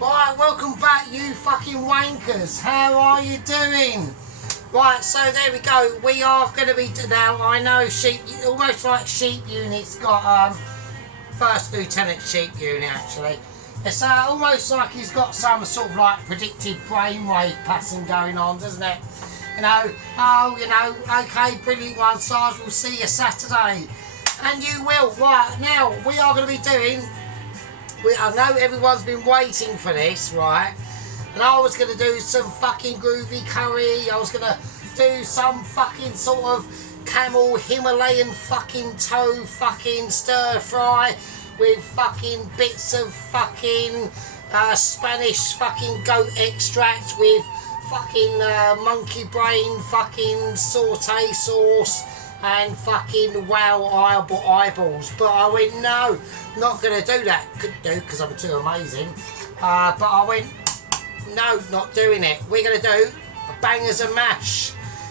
Right, welcome back, you fucking wankers. How are you doing? Right, so there we go. We are going to be now. I know sheep, almost like sheep unit's got first lieutenant sheep unit actually. It's almost like he's got some sort of like predicted brainwave pattern going on, doesn't it? You know, okay, brilliant one, Sarge. We'll see you Saturday, and you will. Right now, we are going to be doing. I know everyone's been waiting for this, right? And I was going to do some fucking groovy curry. I was going to do some fucking sort of camel Himalayan fucking toe fucking stir fry with fucking bits of fucking Spanish fucking goat extract with fucking monkey brain fucking saute sauce and fucking wow eyeballs, but I went no, not gonna do that. Could do because I'm too amazing, but I went no, not doing it. We're gonna do a bangers and mash.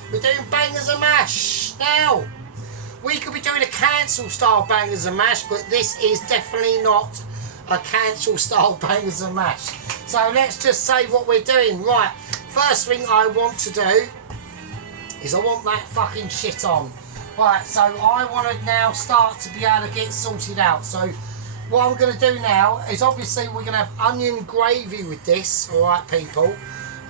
We're doing bangers and mash now. We could be doing a cancel style bangers and mash, but this is definitely not a cancel style bangers and mash. So let's just say what we're doing. Right, first thing I want to do is I want that fucking shit on. Right, so I want to now start to be able to get sorted out. So what I'm going to do now is obviously we're going to have onion gravy with this, alright people,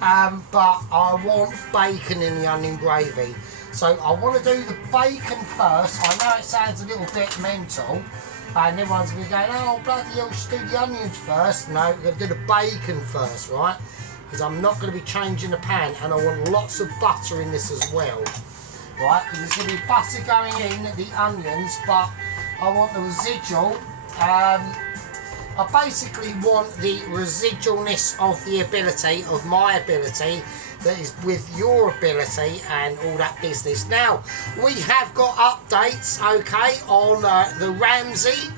but I want bacon in the onion gravy. So I want to do the bacon first. I know it sounds a little bit mental, and everyone's going to be going, oh bloody hell, should do the onions first. No, we're going to do the bacon first, right? Because I'm not going to be changing the pan, and I want lots of butter in this as well. Right, because there's going to be butter going in the onions, but I want the residual. I basically want the residualness of the ability, of my ability, that is with your ability and all that business. Now, we have got updates, okay, on the Ramsey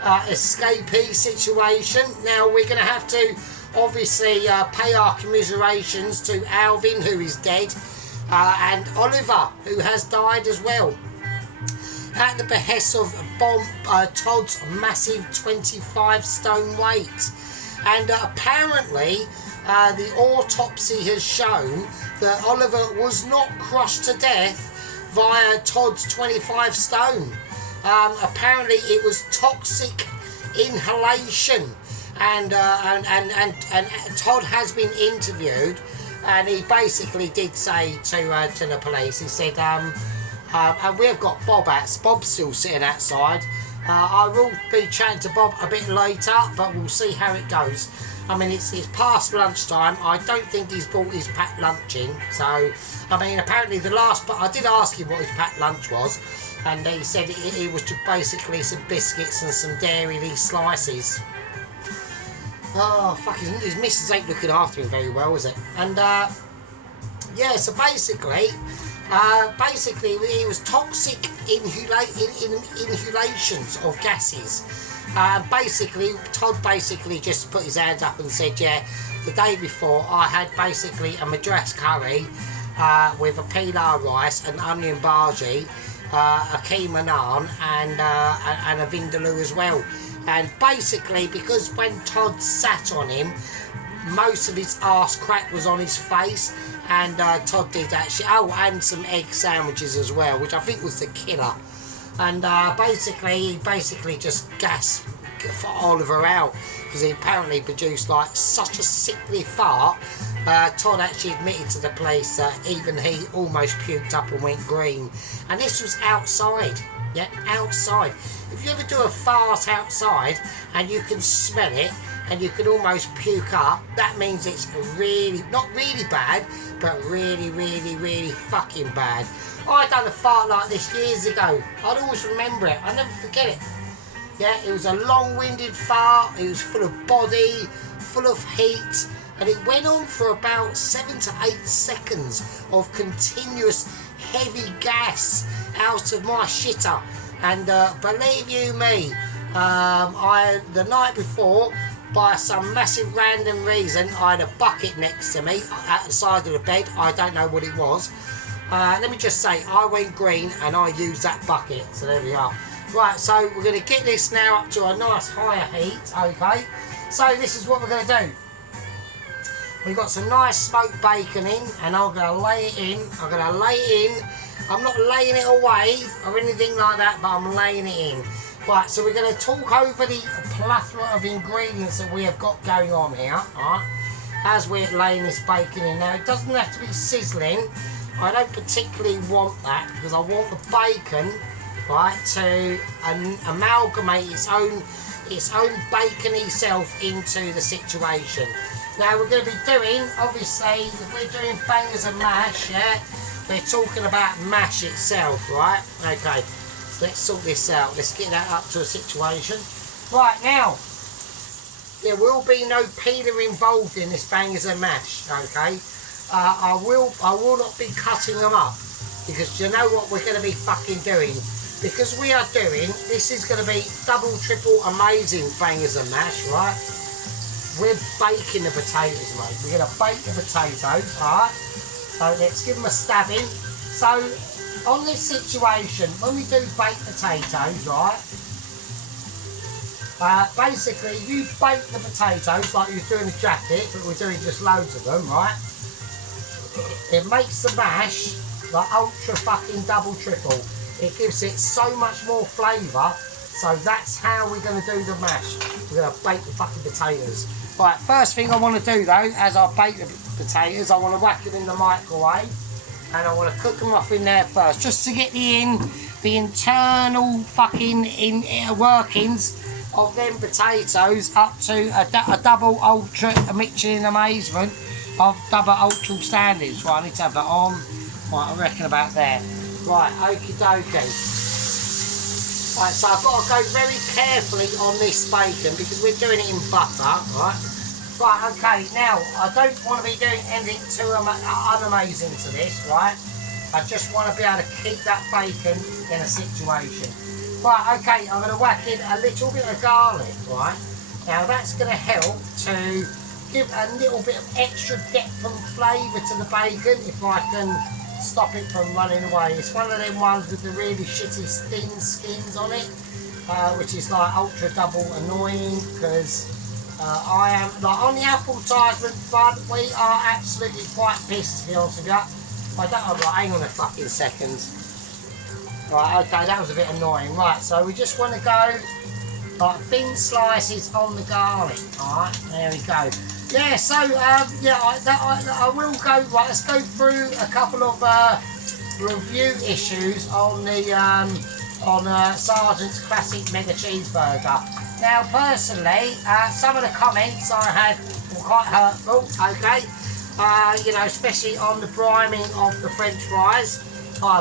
escapee situation. Now, we're going to have to obviously pay our commiserations to Alvin, who is dead, and Oliver, who has died as well, at the behest of Todd's massive 25 stone weight. And apparently the autopsy has shown that Oliver was not crushed to death via Todd's 25 stone. Apparently it was toxic inhalation, and Todd has been interviewed, and he basically did say to the police, he said, and we've got Bob's still sitting outside. I will be chatting to Bob a bit later, but we'll see how it goes. I mean, it's past lunchtime. I don't think he's brought his packed lunch in. So, I mean, apparently but I did ask him what his packed lunch was, and he said it was basically some biscuits and some Dairy Lee slices. Oh, fuck, his missus ain't looking after him very well, is it? And, yeah, so basically, it was toxic inhalations of gases. Basically, Todd basically just put his hand up and said, yeah, the day before I had basically a madras curry with a pilau rice, an onion bhaji, a keema naan, and a vindaloo as well. And basically, because when Todd sat on him, most of his arse crack was on his face, and Todd did actually, and some egg sandwiches as well, which I think was the killer. And he basically just gassed for Oliver out, because he apparently produced like such a sickly fart. Todd actually admitted to the police that even he almost puked up and went green, and this was outside. Yeah, outside. If you ever do a fart outside and you can smell it and you can almost puke up, that means it's really, not really bad, but really, really, really fucking bad. I done a fart like this years ago. I'd always remember it. I'll never forget it. Yeah, it was a long-winded fart. It was full of body, full of heat, and it went on for about 7 to 8 seconds of continuous heavy gas out of my shitter. And believe you me, the night before, by some massive random reason, I had a bucket next to me at the side of the bed. I don't know what it was. Let me just say, I went green and I used that bucket. So there we are. Right, so we're going to get this now up to a nice higher heat, okay? So this is what we're going to do. We've got some nice smoked bacon in, and I'm going to lay it in. I'm not laying it away or anything like that, but I'm laying it in. Right, so we're going to talk over the plethora of ingredients that we have got going on here, alright, as we're laying this bacon in. Now, it doesn't have to be sizzling. I don't particularly want that, because I want the bacon, right, to amalgamate its own bacony self into the situation. Now, we're going to be doing, obviously, if we're doing bangers and mash, yeah, we're talking about mash itself, right? Okay. Let's sort this out. Let's get that up to a situation. Right, now, there will be no peeler involved in this bangers and mash, okay? I will not be cutting them up, because you know what we're going to be fucking doing? Because we are doing, this is going to be double, triple amazing bangers and mash, right? We're baking the potatoes, mate. We're going to bake the potatoes, alright? So let's give them a stabbing. So, on this situation, when we do baked potatoes, right, basically you bake the potatoes like you're doing a jacket, but we're doing just loads of them, right? It makes the mash like ultra fucking double triple. It gives it so much more flavour, so that's how we're going to do the mash. We're going to bake the fucking potatoes. Right, first thing I want to do though, as I bake the potatoes, I want to whack them in the microwave. And I want to cook them off in there first, just to get the internal fucking workings of them potatoes up to a double ultra, a mixture in amazement of double ultra standards. Right, I need to have that on. Right, I reckon about there. Right, okie dokie. Right, so I've got to go very carefully on this bacon because we're doing it in butter, right? Right, okay, now, I don't want to be doing anything too unamazing to this, right? I just want to be able to keep that bacon in a situation. Right, okay, I'm going to whack in a little bit of garlic, right? Now, that's going to help to give a little bit of extra depth and flavour to the bacon if I can stop it from running away. It's one of them ones with the really shitty thin skins on it, which is like ultra double annoying because I am, like on the advertisement front, we are absolutely quite pissed to be honest with you. I don't know, like, hang on a fucking second. Right, okay, that was a bit annoying. Right, so we just want to go like thin slices on the garlic. Alright, there we go. Yeah, so, yeah, I will go, right, let's go through a couple of review issues on the Sergeant's Classic Mega Cheeseburger. Now, personally, some of the comments I had were quite hurtful, okay? You know, especially on the priming of the French fries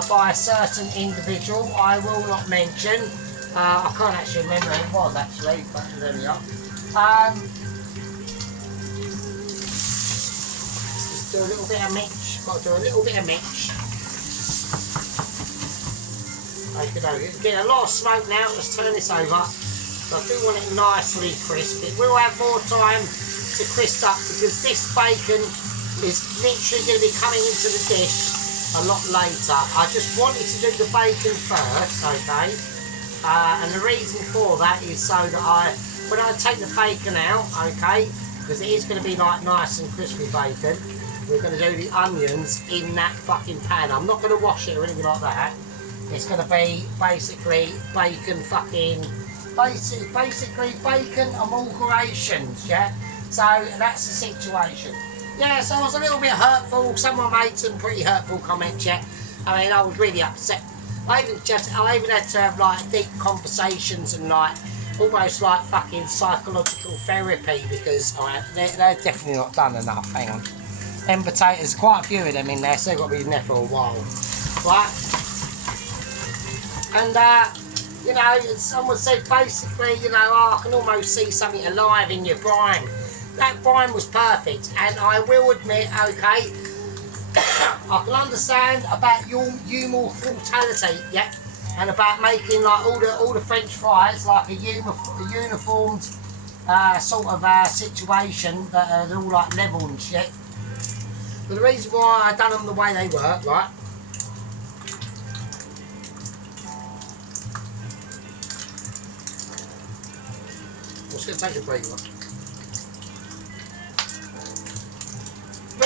by a certain individual I will not mention. I can't actually remember who it was, actually, but there we are. Just do a little bit of mix. Got to do a little bit of mix. Okay, getting a lot of smoke now. Let's turn this over. I do want it nicely crisp. It will have more time to crisp up because this bacon is literally going to be coming into the dish a lot later. I just wanted to do the bacon first, okay? And the reason for that is so that when I take the bacon out, okay, because it is going to be like nice and crispy bacon, we're going to do the onions in that fucking pan. I'm not going to wash it or anything like that. It's going to be basically bacon fucking... Basically bacon emulgurations, yeah? So that's the situation. Yeah, so I was a little bit hurtful. Someone made some pretty hurtful comments, yeah? I mean, I was really upset. I even had to have like deep conversations and like almost like fucking psychological therapy because they're definitely not done enough. Hang on. Them potatoes, quite a few of them in there, so they've got to be in there for a while. Right? And you know, someone said basically, you know, oh, I can almost see something alive in your brine. That brine was perfect, and I will admit, okay, I can understand about your humour brutality, yeah, and about making like all the French fries like a uniformed sort of situation that are all like level and shit. But the reason why I done them the way they were, right? I'm just going to take a break, right?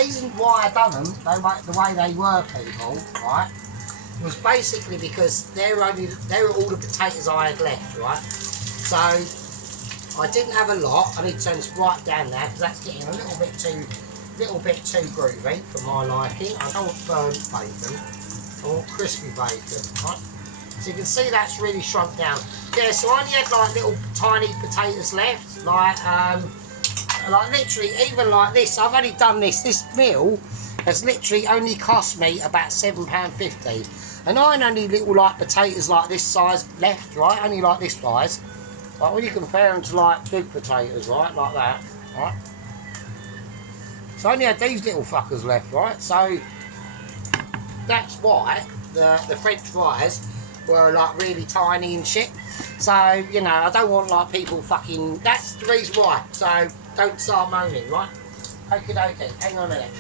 reason why I done them, the way they were, people, right, was basically because they were all the potatoes I had left, right. So I didn't have a lot. I need to turn this right down there because that's getting a little bit too groovy for my liking. I don't want burnt bacon. I want crispy bacon, right? So you can see that's really shrunk down. Yeah, so I only had like little tiny potatoes left, like literally, even like this. I've only done this. This meal has literally only cost me about £7.50, and I had only little like potatoes like this size left, right? Only like this size. Like when you compare them to like big potatoes, right, like that, right? So I only had these little fuckers left, right? So that's why the French fries were like really tiny and shit. So, you know, I don't want like people fucking, that's the reason why. So don't start moaning, right? Okie dokie, hang on a minute.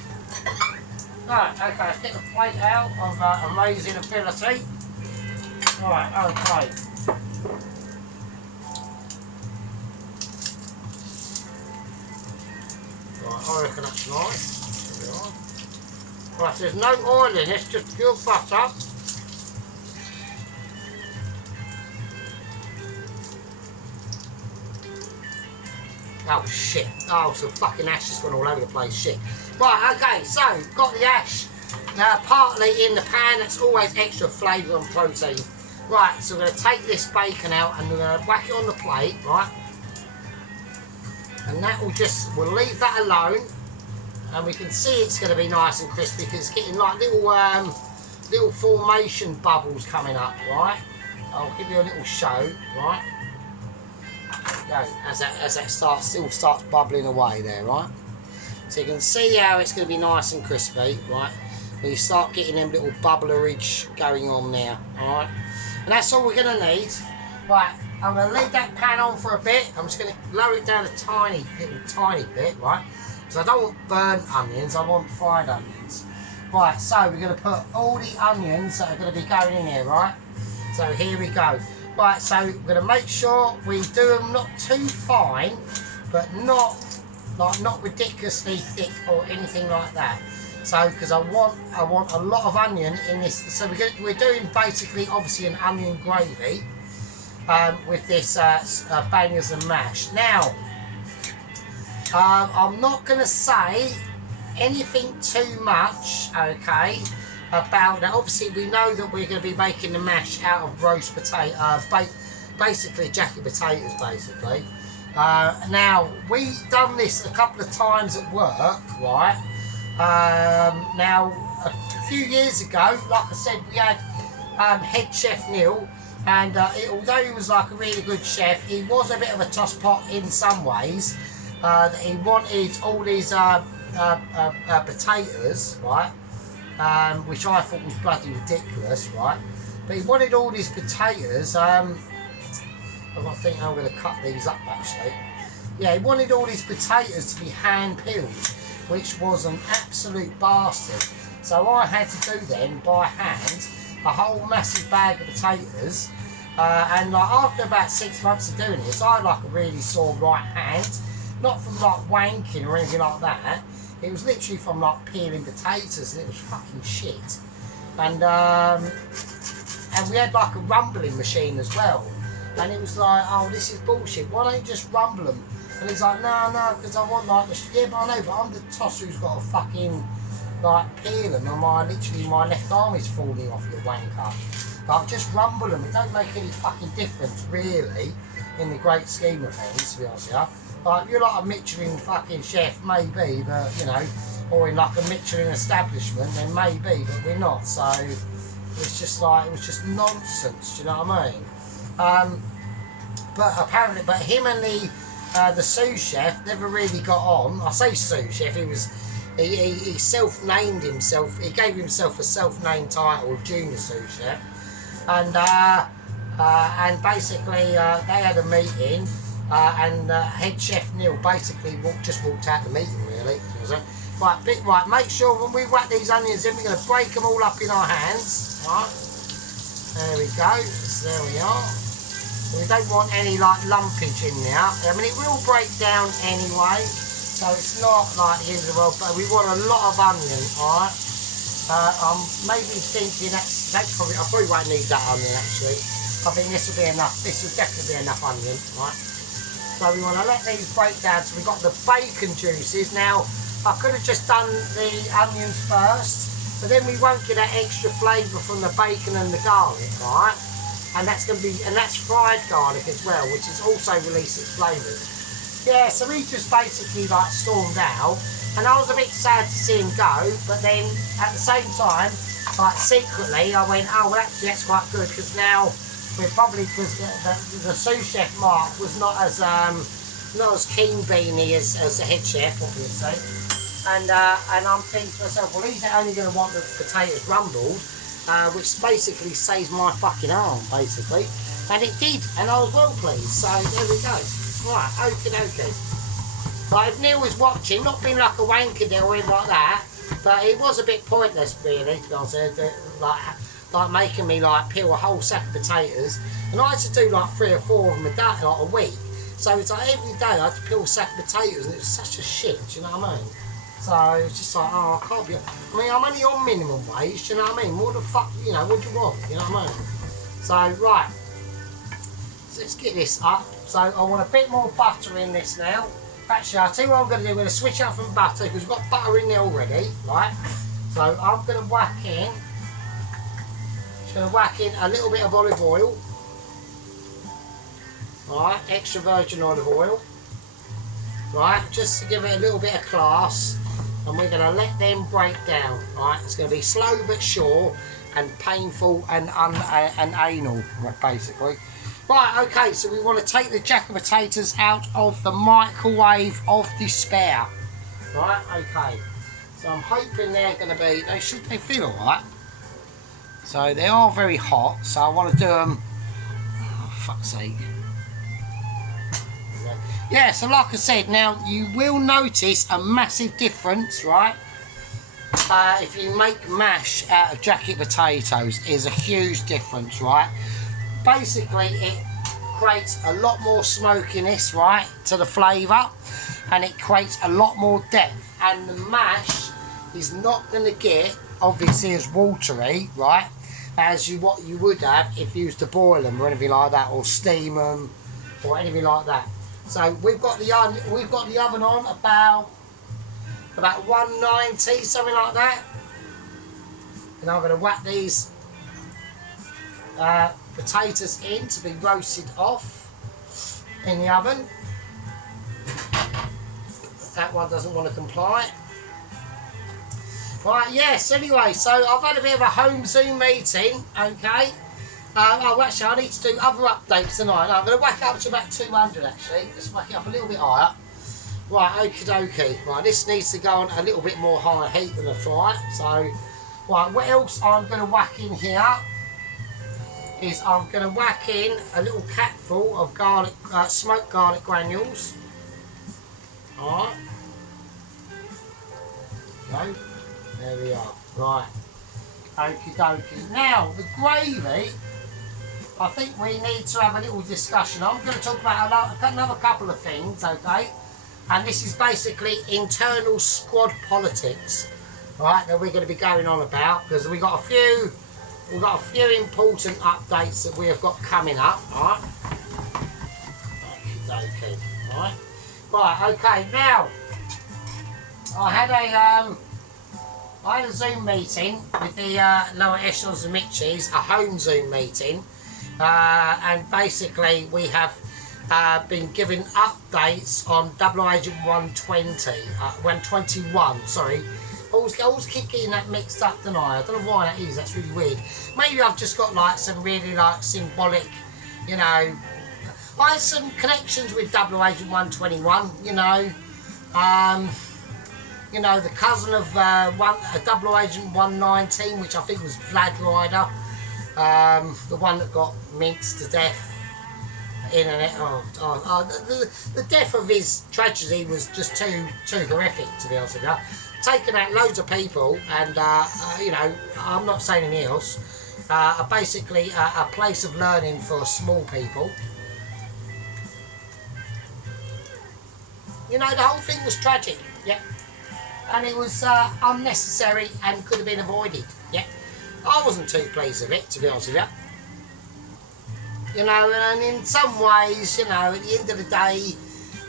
Right, okay, let's get the plate out of amazing ability. Right, okay. Right, I reckon that's nice. There we are. Right, there's no oil in this, just pure butter. Oh shit, oh some fucking ash has gone all over the place, shit. Right, okay, so got the ash partly in the pan. That's always extra flavour and protein. Right, so we're going to take this bacon out and we're going to whack it on the plate, right? And that will just, we'll leave that alone. And we can see it's going to be nice and crispy because it's getting like little formation bubbles coming up, right? I'll give you a little show, right? Go, as that still starts bubbling away there, right? So you can see how it's going to be nice and crispy, right? And you start getting them little bubblerage going on there, alright? And that's all we're going to need. Right, I'm going to leave that pan on for a bit. I'm just going to lower it down a tiny bit, right? Because I don't want burnt onions, I want fried onions. Right, so we're going to put all the onions that are going to be going in here, right? So here we go. Right, so we're going to make sure we do them not too fine, but not ridiculously thick or anything like that. So, because I want a lot of onion in this. So we're doing basically, obviously, an onion gravy with this bangers and mash. Now, I'm not going to say anything too much, okay? About that. Obviously we know that we're going to be making the mash out of roast potato, basically jacket potatoes basically. Now we've done this a couple of times at work, right? Now a few years ago, like I said, we had head chef Neil, and although he was like a really good chef, he was a bit of a tosspot in some ways. That he wanted all these potatoes, right? Which I thought was bloody ridiculous, right? But he wanted all these potatoes. I think I'm going to cut these up actually. Yeah, he wanted all these potatoes to be hand peeled, which was an absolute bastard. So I had to do them by hand, a whole massive bag of potatoes. And like after about 6 months of doing this, I had like a really sore right hand, not from like wanking or anything like that. It was literally from like peeling potatoes, and it was fucking shit. And we had like a rumbling machine as well. And it was like, oh, this is bullshit. Why don't you just rumble them? And he's like, no, because I want like the yeah, but I know, but I'm the tosser who's got to fucking like peel them, and literally my left arm is falling off, your wanker. But just rumble them. It don't make any fucking difference really in the great scheme of things, to be honest with you. Like, if you're like a Michelin fucking chef, maybe, but, you know, or in like a Michelin establishment, then maybe, but we're not. So, it's just like, it was just nonsense, do you know what I mean? But apparently, but him and the sous chef never really got on. I say sous chef, he self-named himself, he gave himself a self-named title, junior sous chef. And basically, they had a meeting. And head chef Neil basically just walked out the meeting really. Right, make sure when we whack these onions in, we're going to break them all up in our hands. Right, there we go, so there we are. We don't want any like lumpage in there. I mean, it will break down anyway, So it's not like the end of the world, but we want a lot of onion, alright? I'm maybe thinking that's probably, I probably won't need that onion actually. I think this will be enough, this will definitely be enough onion, right? So we want to let these break down. So we've got the bacon juices. Now, I could have just done the onions first, but then we won't get that extra flavour from the bacon and the garlic, right? And that's going to be, and that's fried garlic as well, which is also release its flavours. Yeah, so he just basically like stormed out, and I was a bit sad to see him go, but then at the same time, like secretly, I went, oh well actually that's quite good, because now we're probably, because the sous chef Mark was not as keen beanie as the head chef, obviously, and I'm thinking to myself, well he's only going to want the potatoes rumbled, which basically saves my fucking arm, basically, and it did, and I was well pleased. So there we go. Right, okie dokie. But if Neil was watching, not being like a wanker there or anything like that, but it was a bit pointless really, to be honest, like making me like peel a whole sack of potatoes, and I had to do like 3 or 4 of them a day, like a week. So it's like every day I had to peel a sack of potatoes, and it was such a shit. Do you know what I mean? So it's just like, oh, I can't be. I mean, I'm only on minimum wage. Do you know what I mean? What the fuck, you know? What do you want? You know what I mean? So right, so let's get this up. So I want a bit more butter in this now. Actually, I'll tell you what I'm going to do. I'm going to switch up from butter because we've got butter in there already, right? So I'm going to whack in. Just going to whack in a little bit of olive oil. Right, extra virgin olive oil. Right, just to give it a little bit of class. And we're going to let them break down. Right, it's going to be slow but sure, and painful and anal, basically. Right, okay, so we want to take the jack of potatoes out of the microwave of despair. Right, okay. So I'm hoping they're going to be, they feel alright. So they are very hot, so I want to do them, oh fuck's sake. Yeah, so like I said, now you will notice a massive difference, right? If you make mash out of jacket potatoes, is a huge difference, right? Basically, it creates a lot more smokiness, right, to the flavour, and it creates a lot more depth. And the mash is not going to get, obviously, as watery, right, as what you would have if you used to boil them or anything like that, or steam them, or anything like that. So we've got the oven on about 190, something like that, and I'm going to whack these potatoes in to be roasted off in the oven. That one doesn't want to comply. Right, yes, anyway, so I've had a bit of a home Zoom meeting, okay. Oh, actually, I need to do other updates tonight. I'm going to whack up to about 200, actually. Let's whack it up a little bit higher. Right, okie dokie. Right, this needs to go on a little bit more high heat than a fry. So, right, what else I'm going to whack in here is I'm going to whack in a little capful of garlic, smoked garlic granules. Alright. Go. There we are. Right. Okie dokie. Now, the gravy, I think we need to have a little discussion. I'm going to talk about another couple of things, okay? And this is basically internal squad politics, right, that we're going to be going on about, because we've got a few important updates that we have got coming up, right? Okay, right. Right, okay, now, I had a Zoom meeting with the lower echelons of Mitchies, a home Zoom meeting, and basically we have been given updates on Double Agent 121, sorry. I always keep getting that mixed up, don't I? I don't know why that is, that's really weird. Maybe I've just got like some really like symbolic, you know, I had some connections with Double Agent 121, you know. You know, the cousin of Double Agent 119, which I think was Vlad Ryder, the one that got minced to death. Internet. The death of his tragedy was just too horrific, to be honest with you. Taken out loads of people, and you know, I'm not saying anything else. Basically, a place of learning for small people. You know, the whole thing was tragic, yeah. And it was unnecessary and could have been avoided, yeah. I wasn't too pleased with it, to be honest with you. You know, and in some ways, you know, at the end of the day,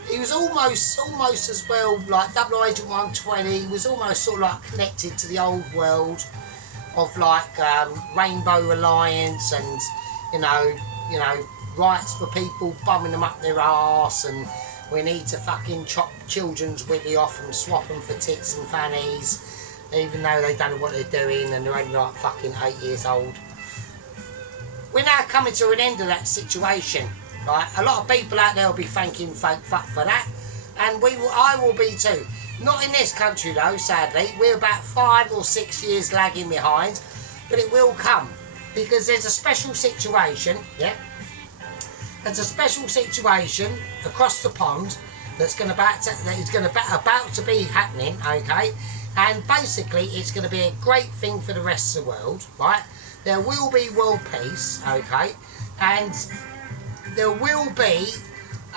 he was almost as well, like Double Agent 120 was almost sort of like connected to the old world of like Rainbow Alliance and, you know, rights for people bumming them up their arse, and we need to fucking chop children's willy off and swap them for tits and fannies, even though they don't know what they're doing and they're only like fucking 8 years old. We're now coming to an end of that situation, right? A lot of people out there will be thanking fuck for that, and I will be too. Not in this country though, sadly. We're about 5 or 6 years lagging behind, but it will come, because there's a special situation, yeah? There's a special situation across the pond that is about to be happening, okay? And basically, it's going to be a great thing for the rest of the world, right? There will be world peace, okay? And there will be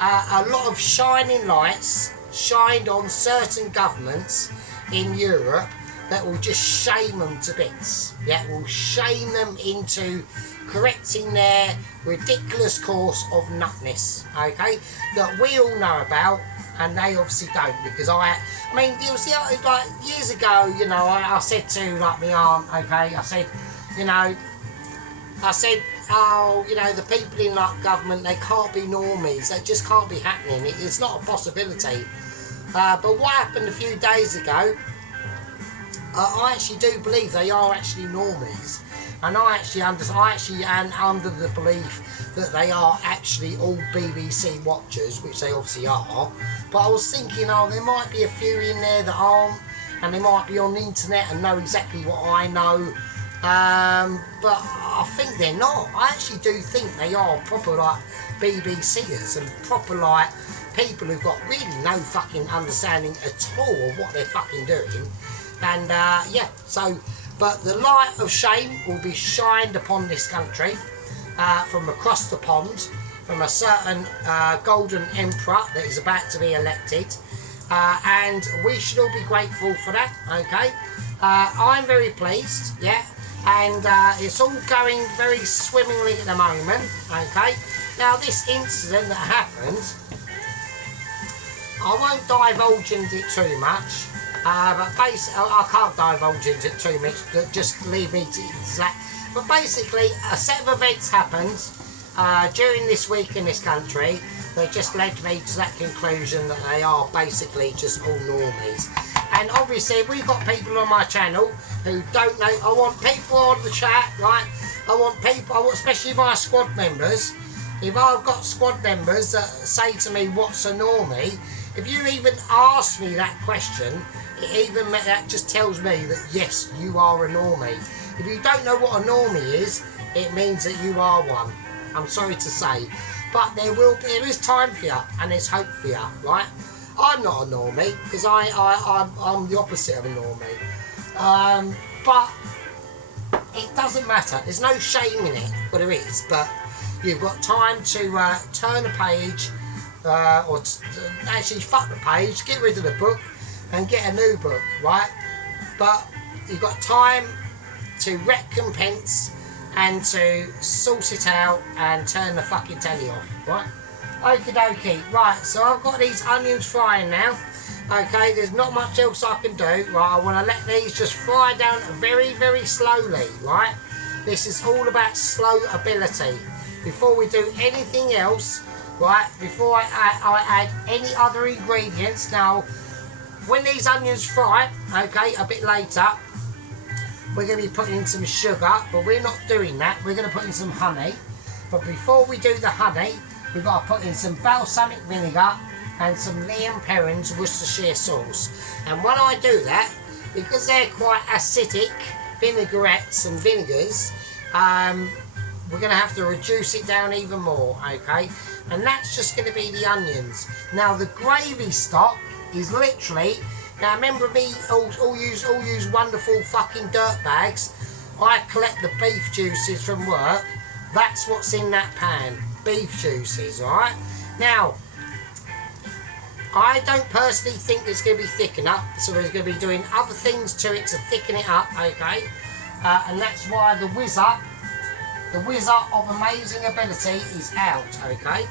a lot of shining lights shined on certain governments in Europe that will just shame them to bits. Yeah, will shame them into correcting their ridiculous course of nutness, okay, that we all know about, and they obviously don't, because I mean, you see, like years ago, you know, I said to like my aunt, okay, I said, oh, you know, the people in like government, they can't be normies, they just can't be happening, it's not a possibility. But what happened a few days ago, I actually do believe they are actually normies, and I actually am under the belief that they are actually all BBC watchers, which they obviously are. But I was thinking, oh, there might be a few in there that aren't, and they might be on the internet and know exactly what I know. But I think they're not. I actually do think they are proper like BBCers and proper like people who've got really no fucking understanding at all of what they're fucking doing. And yeah, so, but the light of shame will be shined upon this country from across the pond, from a certain golden emperor that is about to be elected, and we should all be grateful for that, okay? I'm very pleased, yeah, and it's all going very swimmingly at the moment, okay? Now, this incident that happened, I won't divulge into it too much, but basically, I can't divulge into it too much, just leave me to that. But basically, a set of events happened during this week in this country that just led me to that conclusion that they are basically just all normies. And obviously, we've got people on my channel who don't know. I want people on the chat, right? I want people, especially my squad members. If I've got squad members that say to me, what's a normie? If you even ask me that question, that just tells me that yes, you are a normie. If you don't know what a normie is, it means that you are one. I'm sorry to say, but there is time for you and there's hope for you, right? I'm not a normie because I'm the opposite of a normie. But it doesn't matter. There's no shame in it. Well, there is, but you've got time to turn a page, or actually fuck the page, get rid of the book, and get a new book, right? But you've got time to recompense and to sort it out and turn the fucking telly off, right? Okie dokie, right, so I've got these onions frying now, okay, there's not much else I can do, right, I want to let these just fry down very, very slowly, right? This is all about slow ability. Before we do anything else, right, before I add any other ingredients, now, when these onions fry, okay, a bit later, we're going to be putting in some sugar, but we're not doing that. We're going to put in some honey. But before we do the honey, we've got to put in some balsamic vinegar and some Liam Perrins Worcestershire sauce. And when I do that, because they're quite acidic vinaigrettes and vinegars, we're going to have to reduce it down even more, okay? And that's just going to be the onions. Now, the gravy stock is literally, now remember me, all use wonderful fucking dirt bags. I collect the beef juices from work. That's what's in that pan, beef juices, alright? Now, I don't personally think it's going to be thick enough, so we're going to be doing other things to it to thicken it up, okay? And that's why the Wizard of amazing ability is out, okay?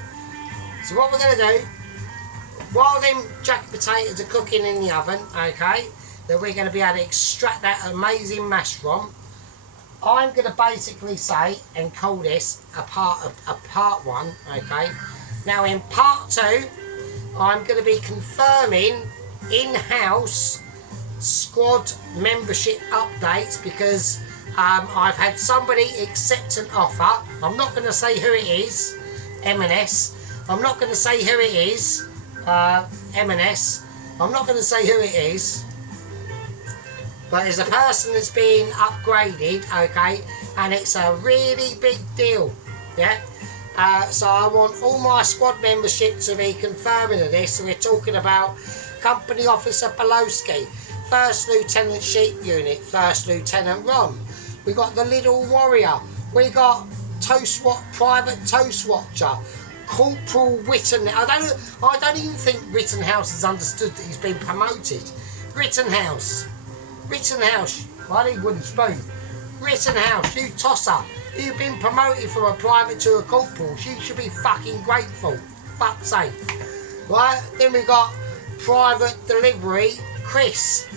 So what we're going to do, while them jacket potatoes are cooking in the oven, okay, that we're going to be able to extract that amazing mash from, I'm going to basically say and call this a part 1, okay? Now in part 2, I'm going to be confirming in-house squad membership updates because I've had somebody accept an offer. I'm not going to say who it is, M&S. I'm not going to say who it is, M&S. I'm not going to say who it is. But there's a person that's being upgraded, okay, and it's a really big deal, yeah? So I want all my squad membership to be confirming of this. So we're talking about Company Officer Poloski, First Lieutenant Sheep Unit, First Lieutenant Ron. We got the Little Warrior. We got Private Toast Watcher, Corporal Rittenhouse. I don't even think Rittenhouse has understood that he's been promoted. Rittenhouse, why he wouldn't spoon? Rittenhouse, you tosser. You've been promoted from a private to a corporal. You should be fucking grateful. Fuck's sake. Right, then we got Private Delivery, Chris.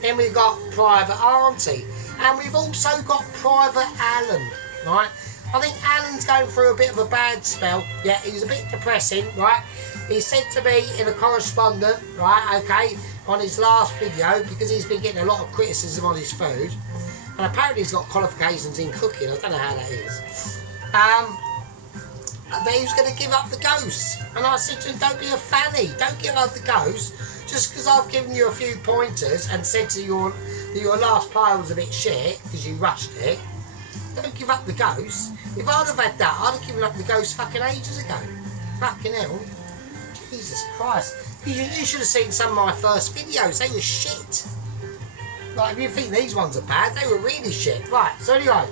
Then we got Private Auntie. And we've also got Private Alan, right? I think Alan's going through a bit of a bad spell. Yeah, he's a bit depressing, right? He said to me in a correspondent, right, okay, on his last video, because he's been getting a lot of criticism on his food. And apparently he's got qualifications in cooking. I don't know how that is. But he was going to give up the ghost. And I said to him, don't be a fanny. Don't give up the ghost. Just because I've given you a few pointers and said to you that your last pile was a bit shit because you rushed it. Don't give up the ghost. If I'd have had that, I'd have given up the ghost fucking ages ago. Fucking hell. Jesus Christ. You should have seen some of my first videos. They were shit. Like, if you think these ones are bad, they were really shit. Right, so anyway.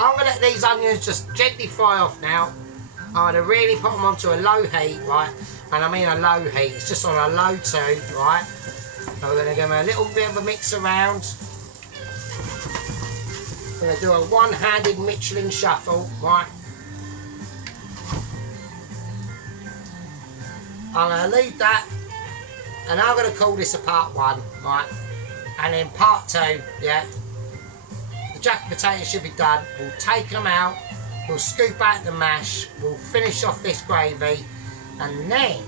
I'm going to let these onions just gently fry off now. I'm going to really put them onto a low heat, right? And I mean a low heat. It's just on a low 2, right? And we're going to give them a little bit of a mix around. We're going to do a one-handed Michelin shuffle, right? I'm going to leave that, and I'm going to call this a part 1, right? And then part 2, yeah, the jacket potatoes should be done. We'll take them out, we'll scoop out the mash, we'll finish off this gravy, and then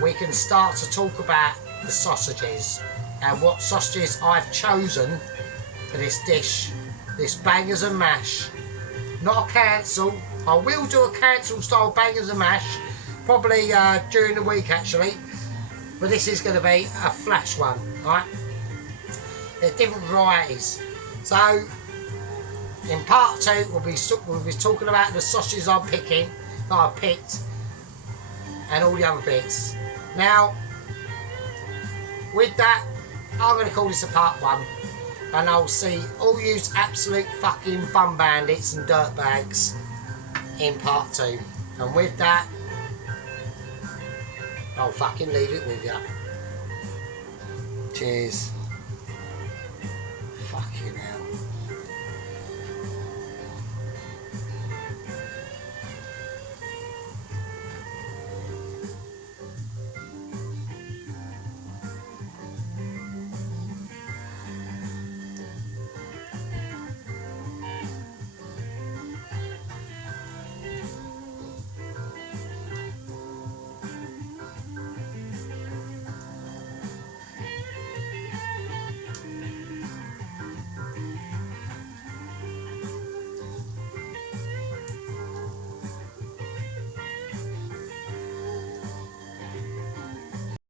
we can start to talk about the sausages and what sausages I've chosen for this dish, this bangers and mash. Not a cancel. I will do a cancel style bangers and mash. Probably during the week actually, but this is going to be a flash one, right? There's different varieties. So in part 2 we'll be talking about the sausages I'm picking, that I picked, and all the other bits. Now with that, I'm going to call this a part 1, and I'll see all you absolute fucking bum bandits and dirtbags in part 2. And with that, I'll fucking leave it with you. Cheers. Fucking hell.